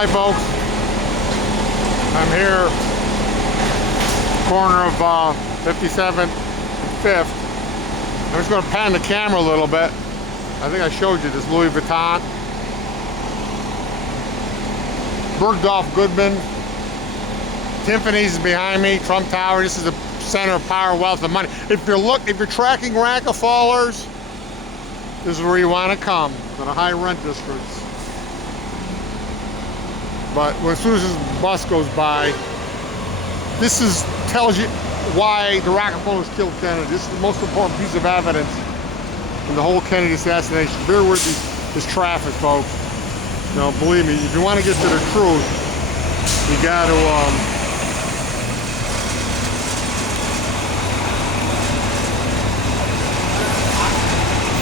Hi folks, I'm here, corner of 57th and 5th. I'm just going to pan the camera a little bit. I think I showed you this Louis Vuitton. Bergdorf Goodman. Tiffany's is behind me, Trump Tower. This is the center of power, wealth, and money. If you're tracking Rockefellers, this is where you want to come, to the high rent districts. But as soon as this bus goes by, this tells you why the Rockefellers killed Kennedy. This is the most important piece of evidence in the whole Kennedy assassination. Bear with this traffic, folks. You know, believe me, if you want to get to the truth, you got to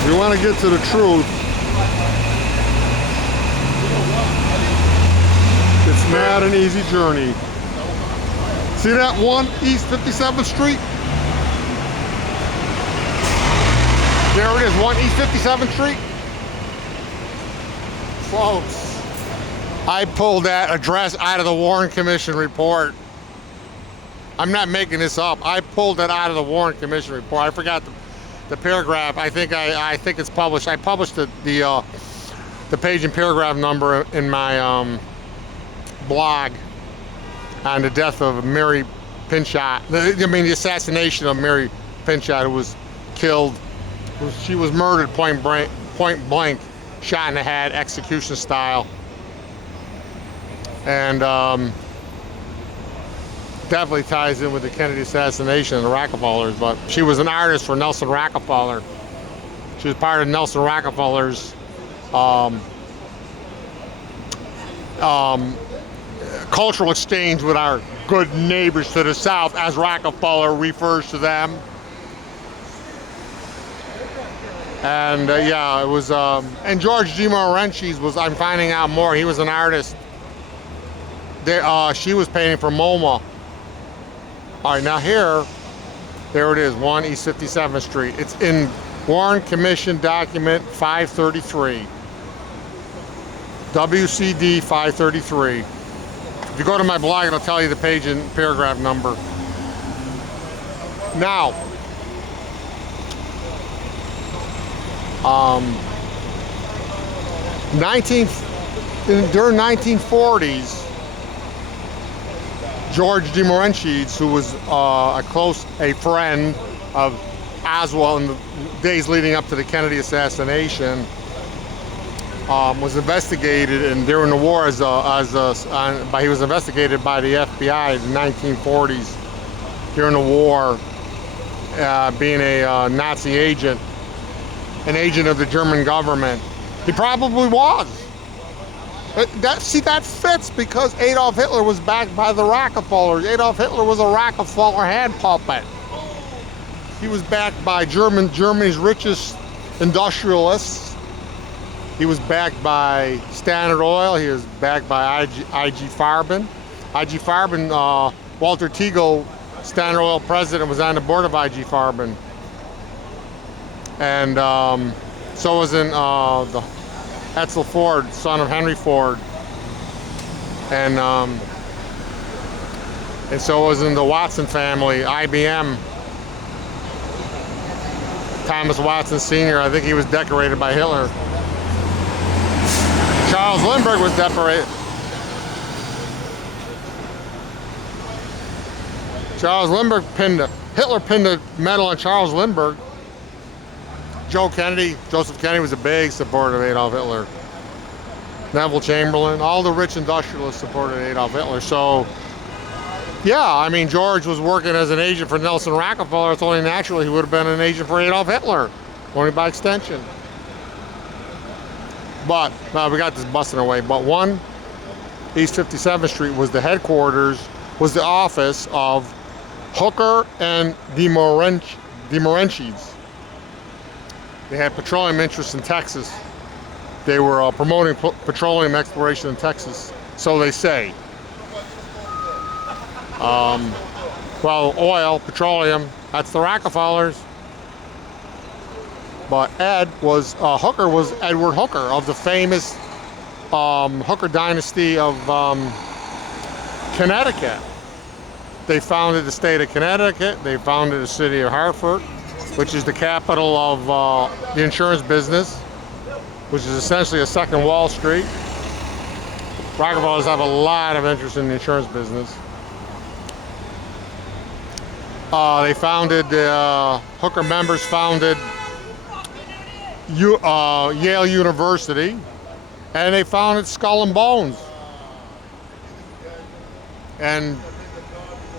if you want to get to the truth, it's not an easy journey. See that 1 East 57th Street? There it is, 1 East 57th Street. Folks, I pulled that address out of the Warren Commission report. I'm not making this up. I pulled it out of the Warren Commission report. I forgot the paragraph. I think it's published. I published the page and paragraph number in my blog on the death of Mary Pinchot. The assassination of Mary Pinchot, who was killed. She was murdered point blank, shot in the head, execution style, and definitely ties in with the Kennedy assassination and the Rockefellers. But she was an artist for Nelson Rockefeller. She was part of Nelson Rockefeller's cultural exchange with our good neighbors to the south, as Rockefeller refers to them. And yeah, it was, and George D Mohrenschildt was, I'm finding out more, he was an artist. She was painting for MoMA. All right, now there it is, 1 East 57th Street. It's in Warren Commission document 533. WCD 533. If you go to my blog, it'll tell you the page and paragraph number. Now, during 1940s, George D Mohrenschildt, who was a friend of Oswald in the days leading up to the Kennedy assassination, was investigated, and during the war he was investigated by the FBI in the 1940s during the war, being a Nazi agent, an agent of the German government. He probably was. That fits, because Adolf Hitler was backed by the Rockefellers. Adolf Hitler was a Rockefeller hand puppet. He was backed by Germany's richest industrialists. He was backed by Standard Oil. He was backed by IG Farben. IG Farben, Walter Teagle, Standard Oil president, was on the board of IG Farben. And so was in the Edsel Ford, son of Henry Ford. And so was in the Watson family, IBM. Thomas Watson Sr., I think he was decorated by Hitler. Charles Lindbergh was decorated. Hitler pinned a medal on Charles Lindbergh. Joseph Kennedy was a big supporter of Adolf Hitler. Neville Chamberlain, all the rich industrialists supported Adolf Hitler. So, yeah, I mean, George was working as an agent for Nelson Rockefeller. It's only natural he would have been an agent for Adolf Hitler, only by extension. But, we got this busting away. But 1 East 57th Street was the headquarters, was the office of Hooker and de Mohrenschildt. They had petroleum interests in Texas. They were promoting petroleum exploration in Texas, so they say. Well, oil, petroleum, that's the Rockefellers. But Hooker was Edward Hooker of the famous Hooker dynasty of Connecticut. They founded the state of Connecticut. They founded the city of Hartford, which is the capital of the insurance business, which is essentially a second Wall Street. Rockefellers have a lot of interest in the insurance business. They founded, Hooker members founded Yale University, and they founded Skull and Bones. And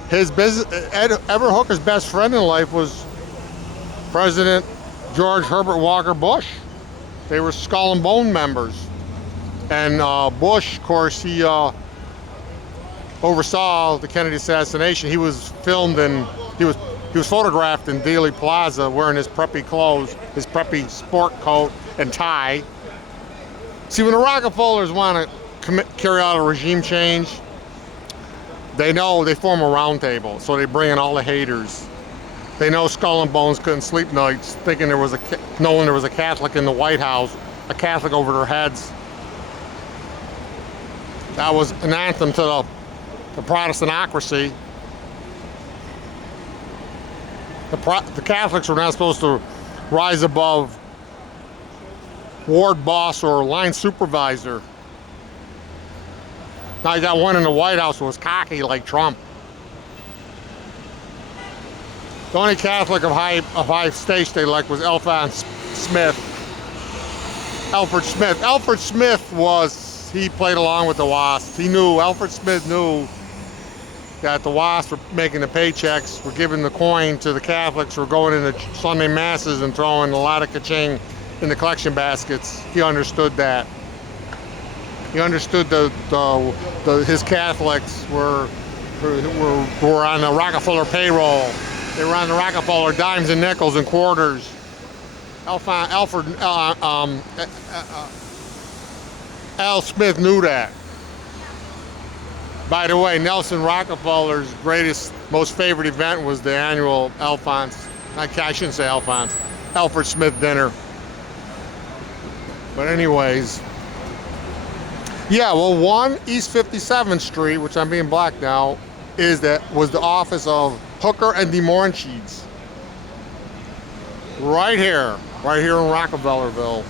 his business, Edward Hooker's best friend in life was President George Herbert Walker Bush. They were Skull and Bone members. And Bush, of course, he oversaw the Kennedy assassination. He was filmed in, he was photographed in Dealey Plaza wearing his preppy clothes, his preppy sport coat and tie. See, when the Rockefellers want to carry out a regime change, they know they form a round table, so they bring in all the haters. They know Skull and Bones couldn't sleep nights thinking knowing there was a Catholic in the White House, a Catholic over their heads. That was an anthem to the Protestantocracy. The Catholics were not supposed to rise above ward boss or line supervisor. Now you got one in the White House who was cocky like Trump. The only Catholic of high station they liked was Alfred Smith. Alfred Smith was, he played along with the WASP. Alfred Smith knew that the WASP were making the paychecks, were giving the coin to the Catholics, were going into Sunday masses and throwing a lot of ka-ching in the collection baskets. He understood that. He understood his Catholics were on the Rockefeller payroll. They were on the Rockefeller dimes and nickels and quarters. Al Smith knew that. By the way, Nelson Rockefeller's greatest, most favorite event was the annual Alfred Smith dinner. But anyways, yeah, well, 1 East 57th Street, which I'm being black now, was the office of Hooker and de Mohrenschildt. Right here in Rockefellerville.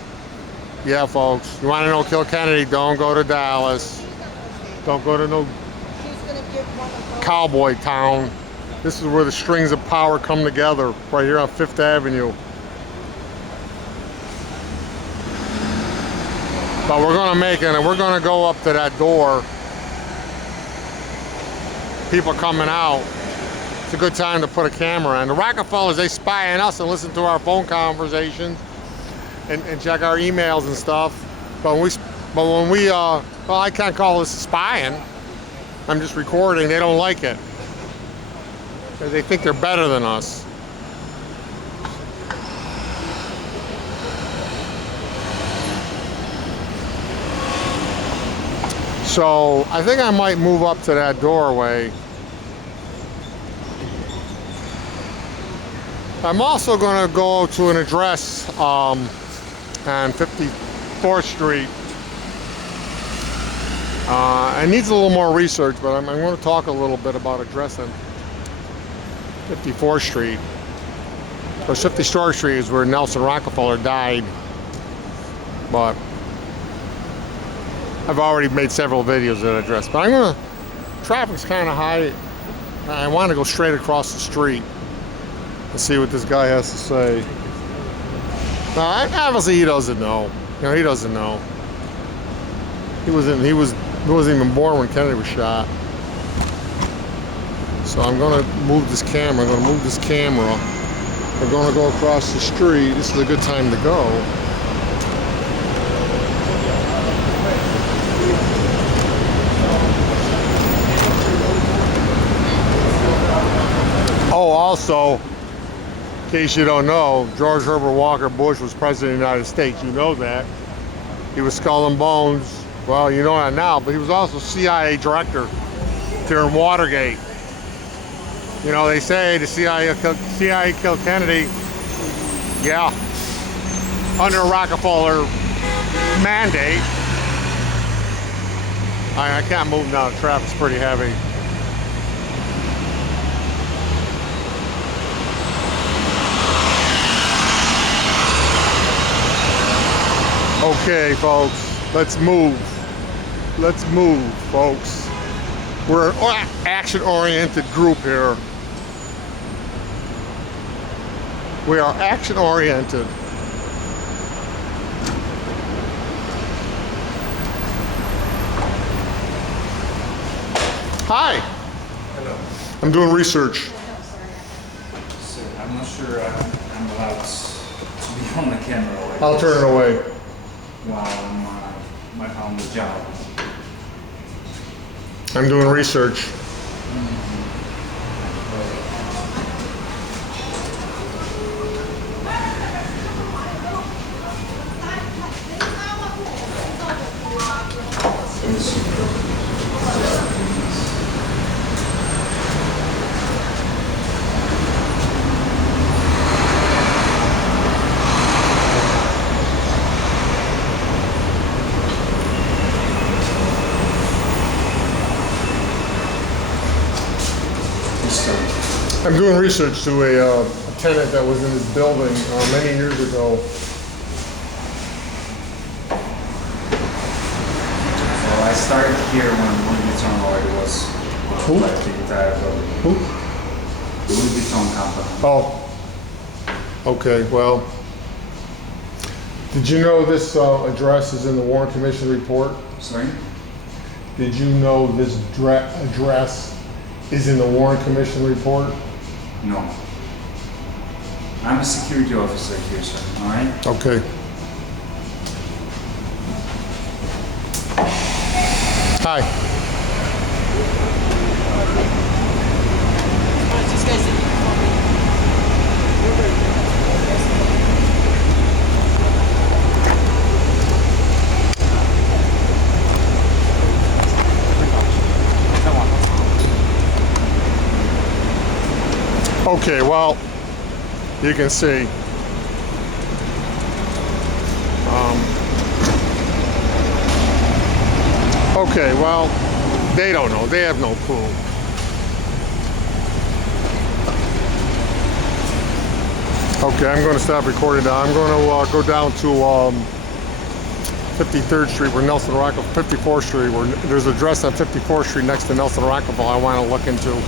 Yeah, folks, you want to know Kill Kennedy, don't go to Dallas. Don't go to no cowboy town. This is where the strings of power come together, right here on 5th Avenue. But we're going to make it, and we're going to go up to that door. People coming out. It's a good time to put a camera on. The Rockefellers, they spy on us and listen to our phone conversations and check our emails and stuff. But when we, well, I can't call this spying. I'm just recording. They don't like it. They think they're better than us. So I think I might move up to that doorway. I'm also going to go to an address on 54th Street. It needs a little more research, but I'm going to talk a little bit about address on 54th Street. Or 54th Street is where Nelson Rockefeller died. But I've already made several videos of that address. But traffic's kind of high. I want to go straight across the street and see what this guy has to say. Now, obviously he doesn't know. He doesn't know. He wasn't even born when Kennedy was shot. So I'm going to move this camera. We're going to go across the street. This is a good time to go. Oh, also, in case you don't know, George Herbert Walker Bush was president of the United States. You know that. He was Skull and Bones. Well, you know that now, but he was also CIA director during Watergate. You know, they say the CIA killed Kennedy. Yeah. Under a Rockefeller mandate. I can't move now. The traffic's pretty heavy. Okay, folks, let's move. Let's move, folks. We're an action-oriented group here. We are action-oriented. Hi. Hello. I'm doing research. Sir, I'm not sure I'm allowed to be on the camera like I'll this turn it away. while I'm on the job. I'm doing research. I'm doing research to a tenant that was in this building many years ago. Well, I started here when Louis Vuitton Lloyd was Who? like the entire building. Who? Louis Vuitton company. Oh. Okay, well. Did you know this address is in the Warren Commission report? Sorry? Did you know this address is in the Warren Commission report? No. I'm a security officer here, sir. All right? Okay. Hi. Okay, well, you can see. Okay, well, they don't know. They have no clue. Okay, I'm going to stop recording now. I'm going to go down to 53rd Street where Nelson Rockefeller, 54th Street, where there's an address on 54th Street next to Nelson Rockefeller I want to look into.